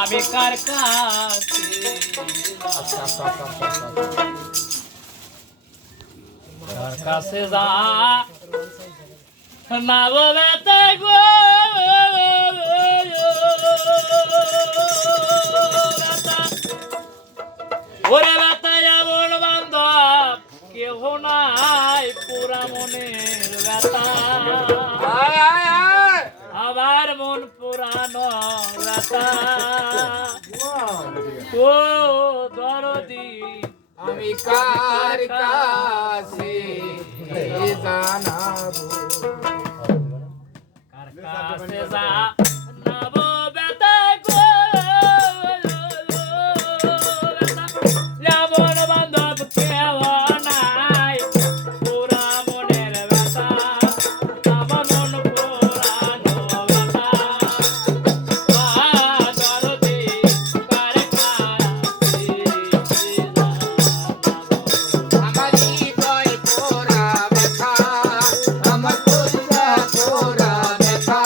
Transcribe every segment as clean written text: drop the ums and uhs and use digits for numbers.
আমি কার কাছে কার কাছে যা না বেতে গো ওরে বেতা এমন বান্ধব কেহ নাই পুরা মনের বেতা আবার মন পুরানো বেতা ও দরদি আমি কার কাছে জানাবো কার কাছে যা নাবো বেতা গো এমন বান্ধব কেহ নাই পুরা মনের বেতা আমার মন পুরানো বেতা দরদি কার কাছে আমার হৃদয় পোড়া ব্যথা আমার কলিজা পোড়া ব্যথা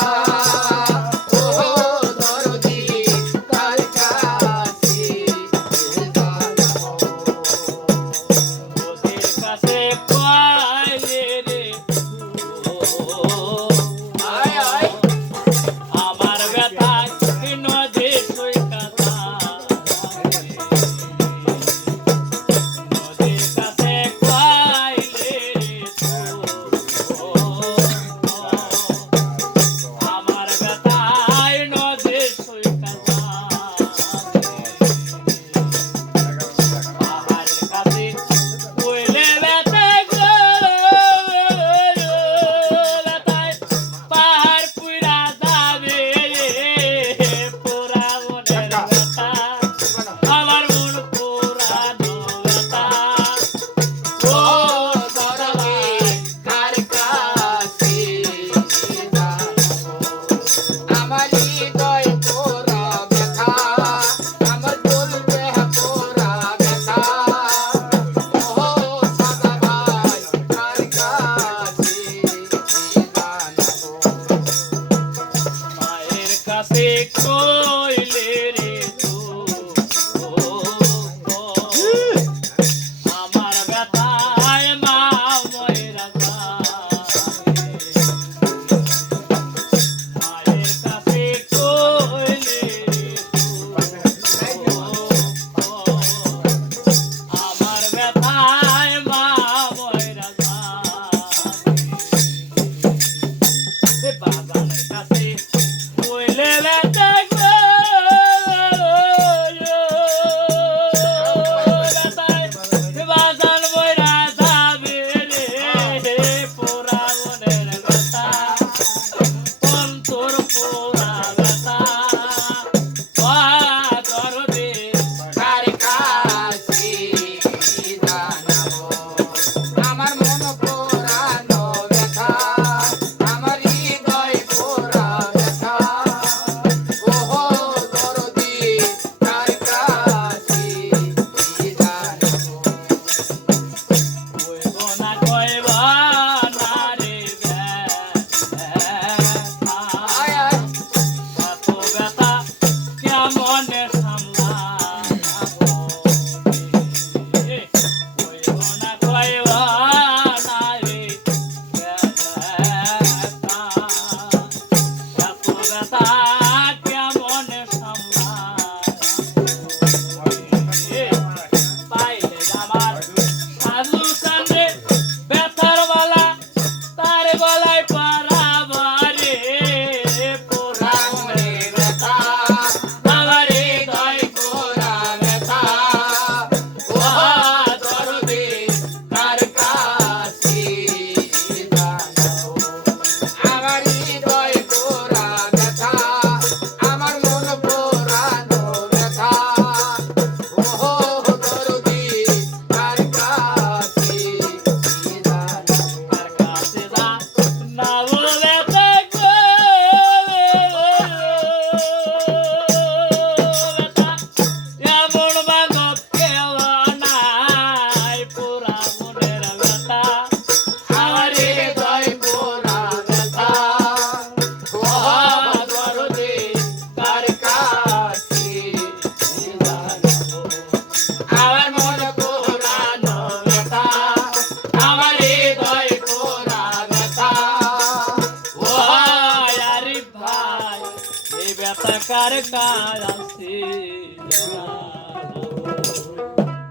পতাকার কাছে